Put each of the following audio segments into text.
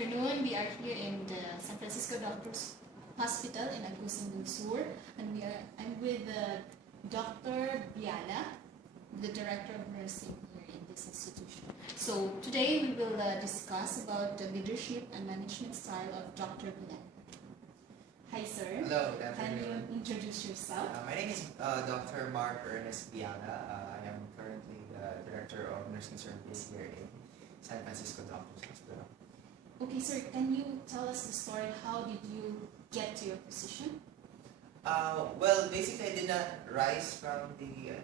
afternoon. We are here in the San Francisco Doctors Hospital in Agusan del Sur, and I'm with Dr. Biala, the Director of Nursing here in this institution. So today we will discuss about the leadership and management style of Dr. Biala. Hi, sir. Hello, good Can you afternoon. introduce yourself? My name is Dr. Mark Ernest Biala. I am currently the Director of Nursing Service here in San Francisco Doctors Hospital. Okay, sir. Can you tell us the story? How did you get to your position? Well, basically I did not rise from the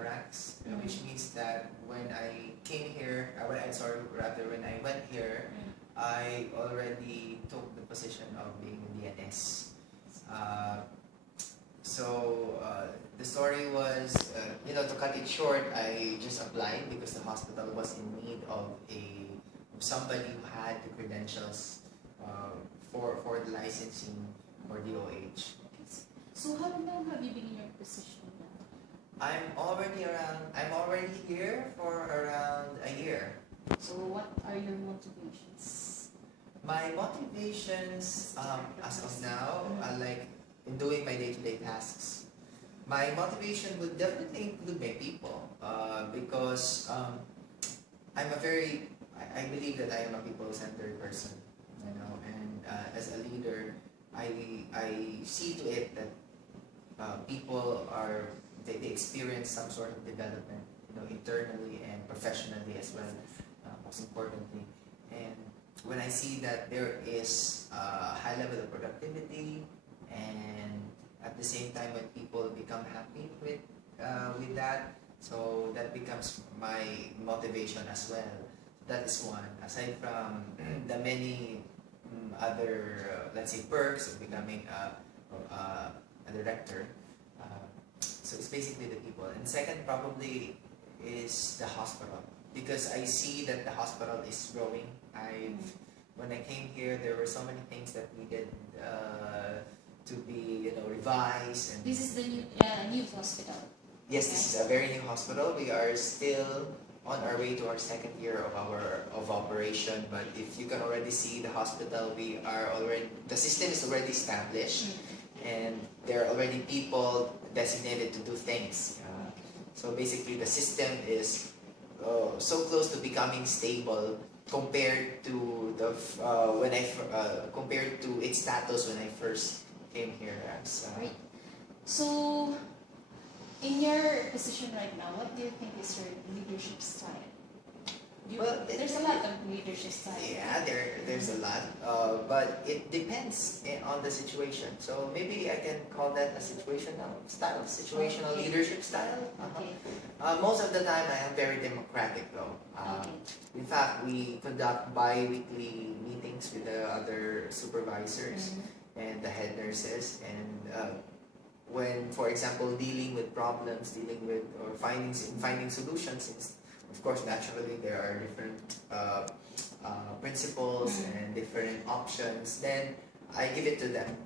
ranks, which means that when I came here, when I went here, I already took the position of being a DNS. The story was, to cut it short, I just applied because the hospital was in need of somebody who had the credentials for the licensing for DOH. So how long have you been in your position now? I'm already here for around a year. So what are your motivations? My motivations, as of now, are like in doing my day-to-day tasks. My motivation would definitely include my people, because I believe that I am a people-centered person, and as a leader, I see to it that people they experience some sort of development, internally and professionally as well, most importantly. And when I see that there is a high level of productivity, and at the same time when people become happy with that, so that becomes my motivation as well. That is one. Aside from the many other, let's say, perks of becoming a director, so it's basically the people. And second, probably is the hospital, because I see that the hospital is growing. When I came here, there were so many things that needed to be, revised. And This is the new hospital. yes, this is a very new hospital. We are still on our way to our second year of operation. But if you can already see the hospital, the system is already established, and there are already people designated to do things. So basically, the system is so close to becoming stable compared to compared to its status when I first came here. Right. So, in your position right now, what do you think is your leadership style? There's a lot of leadership style. Yeah, there's a lot, but it depends on the situation. So maybe I can call that a situational leadership style. Okay. Most of the time I am very democratic though. In fact, we conduct bi-weekly meetings with the other supervisors and the head nurses, and when, for example, dealing with problems, or finding solutions, of course, naturally, there are different principles and different options. Then I give it to them.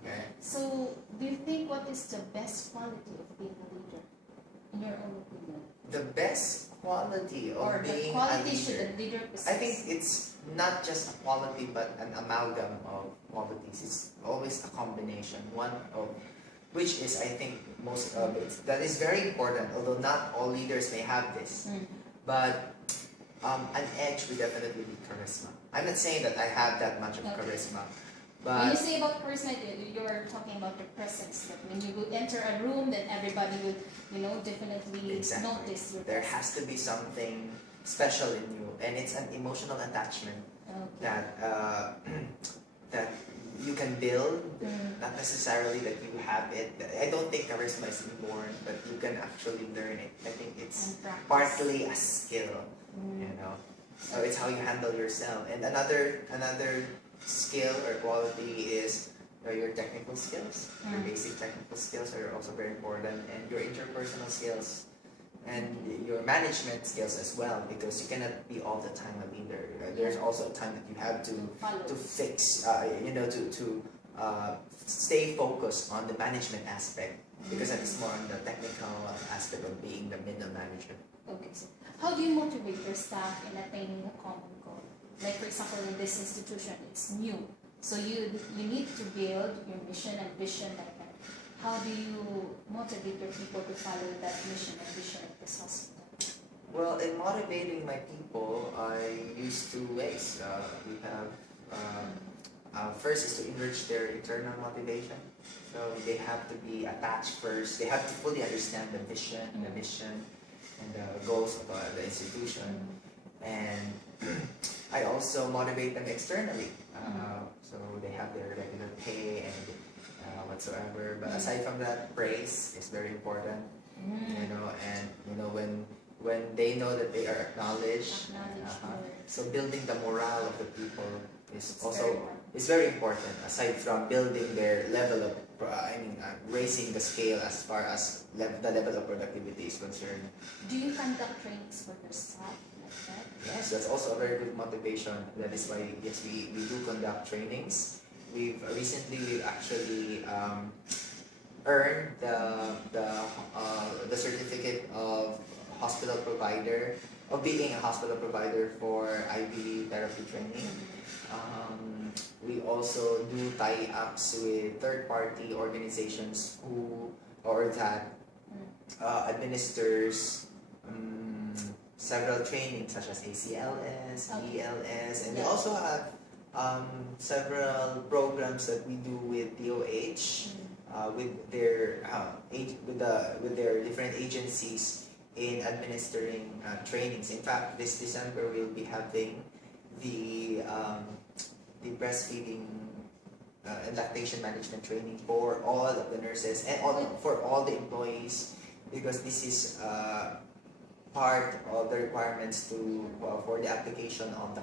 Okay. So, do you think what is the best quality of being a leader, in your own opinion? The best quality of Or being the quality a leader, should a leader possess? I think it's not just a quality, but an amalgam of qualities. It's always a combination. One of which is, I think, most of it. That is very important, although not all leaders may have this. But an edge would definitely be charisma. I'm not saying that I have that much of charisma. But when you say about charisma, you're talking about the presence. That when you will enter a room, then everybody will, definitely notice your there presence. has to be something special in you, and it's an emotional attachment that you can build, not necessarily that you have it. I don't think charisma is inborn, but you can actually learn it. I think it's partly a skill, So it's how you handle yourself. And another skill or quality is your technical skills. Your basic technical skills are also very important, and your interpersonal skills and your management skills as well, because you cannot be all the time a leader. There's also a time that you have to fix, to stay focused on the management aspect, because that is more on the technical aspect of being the middle manager. Okay, so how do you motivate your staff in attaining a common goal? like for example in this institution, it's new. So you need to build your mission and vision like that. How do you motivate your people to follow that mission and vision of this hospital? Well, in motivating my people, I use two ways. We have first is to enrich their internal motivation. So they have to be attached first. They have to fully understand the vision, the mission, and the goals of the institution. And I also motivate them externally. So they have their regular pay and whatsoever. But aside from that, praise is very important. You know, and you know when they know that they are acknowledged. So building the morale of the people is also very important. Aside from building their level of, raising the scale as far as the level of productivity is concerned. Do you conduct trainings for your staff like that? Yes, that's also a very good motivation. That is why, yes, we do conduct trainings. We've actually earned the certificate of hospital provider, of being a hospital provider for IV therapy training. We also do tie-ups with third-party organizations that administers several trainings such as ACLS, ELS, and we also have several programs that we do with DOH, with their different agencies in administering trainings. In fact, this December we'll be having the breastfeeding and lactation management training for all of the nurses and for all the employees, because this is part of the requirements for the application of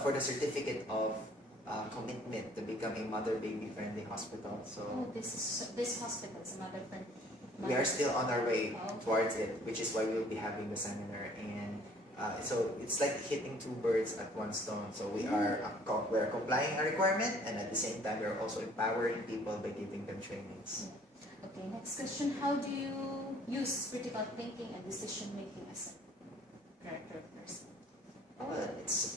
for the certificate of commitment to become a mother-baby friendly hospital. So this hospital is a mother-friendly. We are still on our way towards it, which is why we'll be having the seminar. And so it's like hitting two birds at one stone. So we are complying a requirement, and at the same time we are also empowering people by giving them trainings. Okay, next question. How do you use critical thinking and decision making as a director of nursing? Well, it's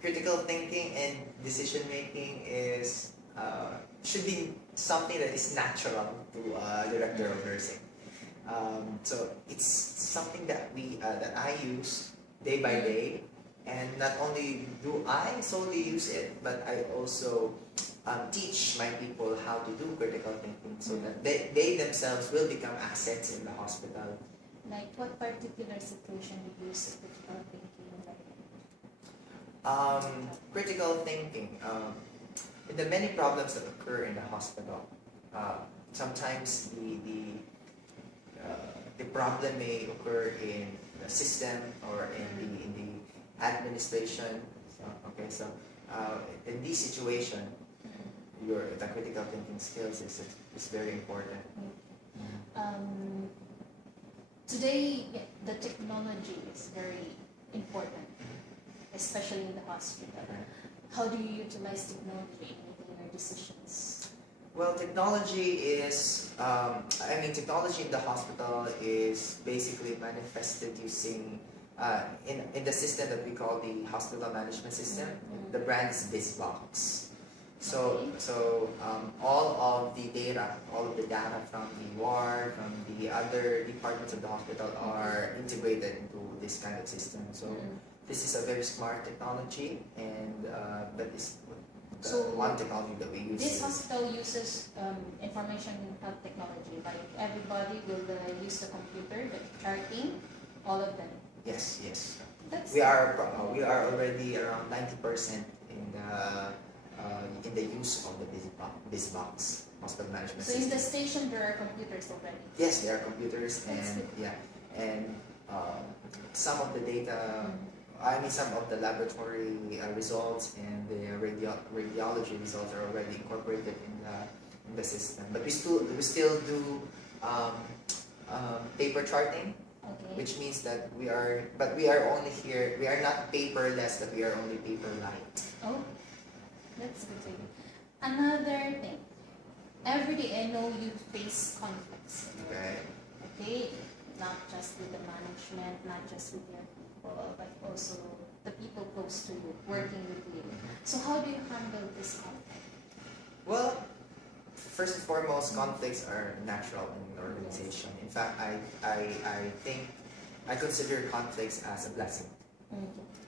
critical thinking and decision making should be something that is natural to a director of nursing. So it's something that I use day by day, and not only do I solely use it, but I also teach my people how to do critical thinking, so that they themselves will become assets in the hospital. Like what particular situation you use critical thinking? Critical thinking. In the many problems that occur in the hospital, sometimes the problem may occur in the system or in the administration. So in this situation, the critical thinking skills is very important. Today, the technology is very important, especially in the hospital. How do you utilize technology in making your decisions? Well, technology technology in the hospital is basically manifested using, in the system that we call the hospital management system. The brand is BizBox. So all of the data from the ward, from the other departments of the hospital are integrated into this kind of system. So this is a very smart technology, and that is one technology that we use. This hospital uses information health technology. Like everybody will use the computer, the charting, all of them. Yes. We are already around 90% in the use of the BizBox hospital management system. So in the station there are computers already? Yes, there are computers, and some of the data, some of the laboratory results and the radiology results are already incorporated in the system. But we still do paper charting. Okay. Which means that we are only here. We are not paperless, but we are only paper light. Oh, that's good to hear. Another thing, every day I know you face conflicts. Okay. Okay, not just with the management, not just with your people, but also also the people close to you, working with you. So how do you handle this conflict? Well, first and foremost, conflicts are natural in an organization. In fact, I think I consider conflicts as a blessing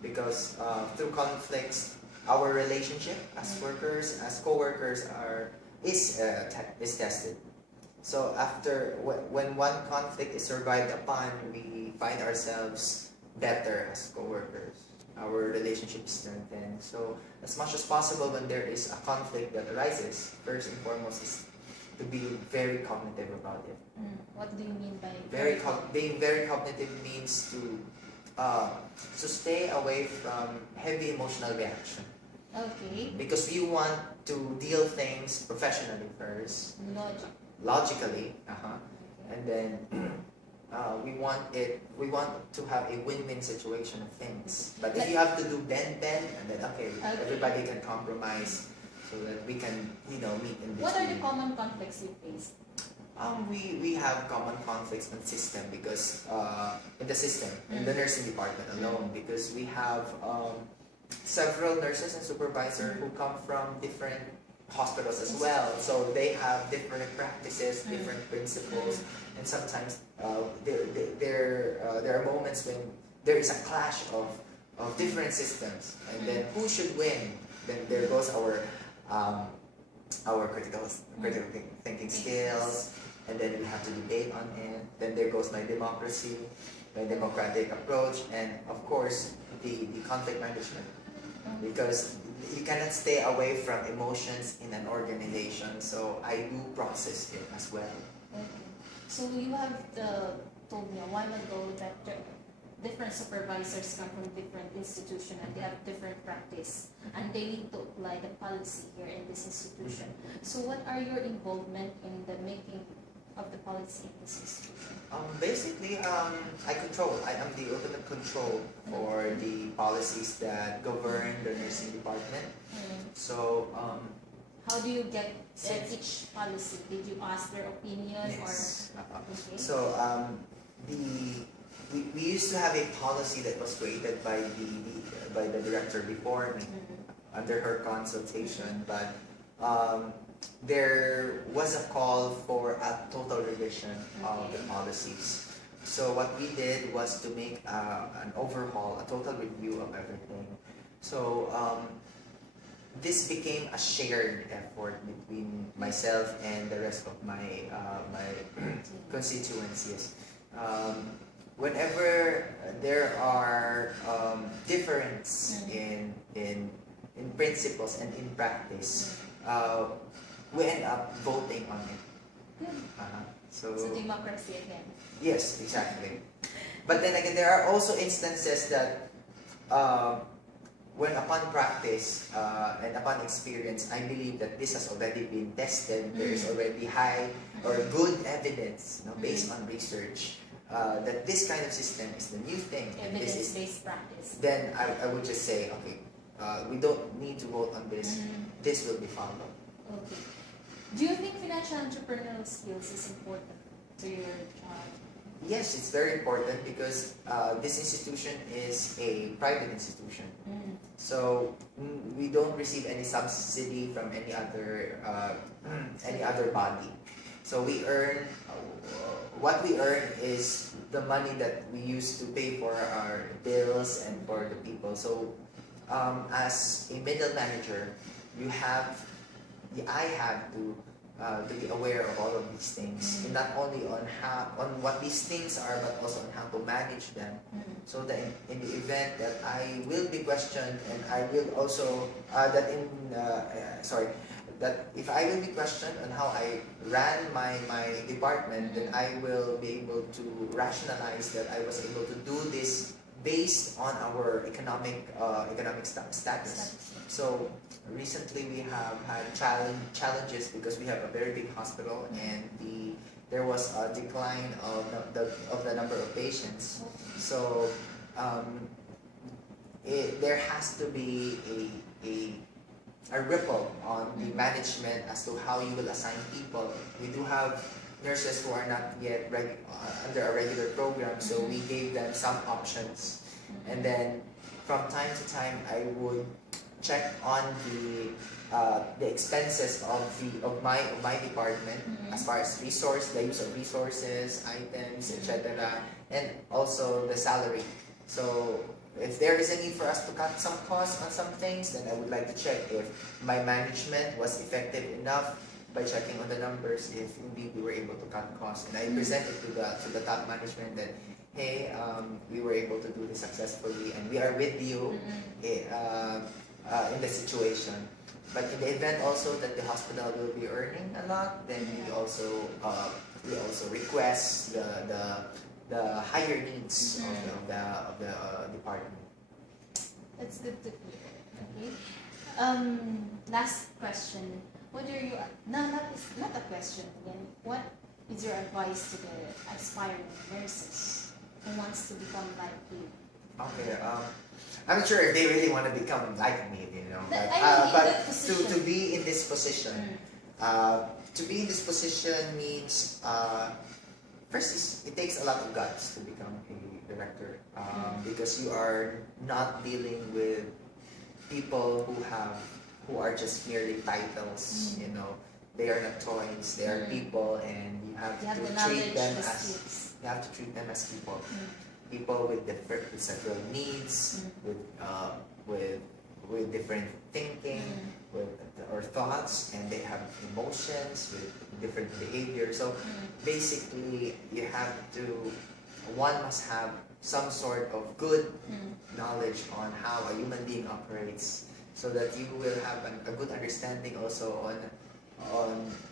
because through conflicts, our relationship as workers, as co-workers, is tested. So after when one conflict is survived upon, we find ourselves better as co-workers. Our relationship is strengthened. So as much as possible, when there is a conflict that arises, first and foremost is to be very cognitive about it. What do you mean by Being very cognitive means to stay away from heavy emotional reaction. Okay. Because we want to deal things professionally first, logically, and then we want to have a win-win situation of things. But if you have to do bend, and then everybody can compromise so that we can meet in between. What are the common conflicts you face? We have common conflicts in system because in the nursing department alone, because we have several nurses and supervisors who come from different hospitals as well, so they have different practices, different principles, and sometimes there are moments when there is a clash of different systems, and then who should win? Then there goes our critical thinking skills, and then we have to debate on it. Then there goes my democracy, my democratic approach, and of course the conflict management, because you cannot stay away from emotions in an organization. So I do process it as well. Okay. So you have told me a while ago that different supervisors come from different institutions and they have different practice and they need to apply the policy here in this institution. So what are your involvement in the making of the policy in this institution? Basically, I am the ultimate control for the policies that govern the nursing department. So, how do you get each policy? Did you ask their opinion? Yes. Okay. So, we used to have a policy that was created by the director before me, under her consultation, but there was a call for a total revision of the policies. So what we did was to make an overhaul, a total review of everything. So this became a shared effort between myself and the rest of my constituents. Yes. Whenever there are difference in principles and in practice, we end up voting on it. So democracy again. Yes, exactly. But then again, there are also instances that when upon practice and upon experience, I believe that this has already been tested. There is already high or good evidence, based on research, that this kind of system is the new thing. Evidence-based practice. Then I would just say, okay, we don't need to vote on this. This will be followed. Okay. Do you think financial entrepreneurial skills is important to your job? Yes, it's very important because this institution is a private institution. So we don't receive any subsidy from any other body. So we earn what we earn is the money that we use to pay for our bills and for the people. So as a middle manager, I have to be aware of all of these things, and not only on what these things are, but also on how to manage them. So that in the event that I will be questioned, and I will also that if I will be questioned on how I ran my department, then I will be able to rationalize that I was able to do this based on our economic status. So recently we have had challenges because we have a very big hospital, and there was a decline of the number of patients. So there has to be a ripple on the management as to how you will assign people. We do have nurses who are not yet under a regular program, so we gave them some options. And then from time to time, I would check on the expenses of my department as far as the use of resources, items, etc., and also the salary. So if there is a need for us to cut some costs on some things, then I would like to check if my management was effective enough by checking on the numbers, if indeed we were able to cut costs. And I presented to the top management that, hey, we were able to do this successfully, and we are with you in the situation. But in the event also that the hospital will be earning a lot, then we also request the higher needs of the department. That's good to hear. Okay. Last question. What are you? No, not a question again. What is your advice to the aspiring nurses who wants to become like you? Okay. I'm not sure if they really want to become like me, you know. But to be in this position, to be in this position means first it takes a lot of guts to become a director, because you are not dealing with people who are just merely titles. You know, they are not toys. They are people, and you have to treat them as people. People with several needs, with different thinking, or thoughts, and they have emotions with different behavior. So basically, one must have some sort of good knowledge on how a human being operates, so that you will have a good understanding also on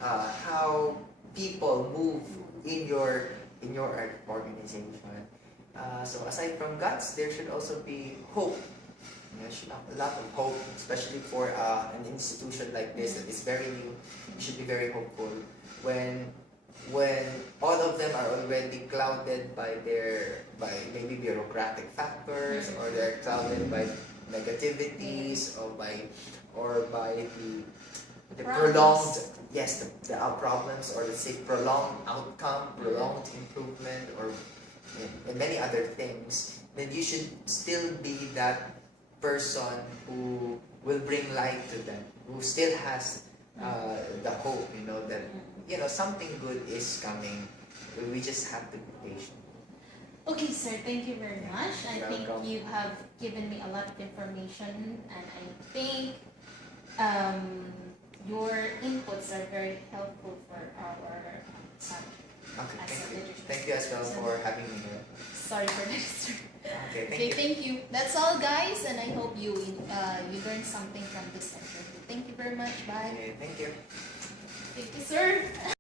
how people move in your organization. So aside from guts, there should also be hope. There should have a lot of hope, especially for an institution like this that is very new. You should be very hopeful when all of them are already clouded by maybe bureaucratic factors, or they're clouded by negativities, or by the prolonged the problems, or let's say prolonged outcome, prolonged improvement, or and many other things, then you should still be that person who will bring light to them, who still has the hope, that something good is coming. We just have to be patient. Okay, sir, thank you very much. I think welcome. you have given me a lot of information, and I think your inputs are very helpful for our subject. Okay, thank you as well for having me here. Sorry for that, sir. Okay, thank you. That's all, guys, and I hope you learned something from this interview. Thank you very much. Bye. Okay, thank you. Thank you, sir.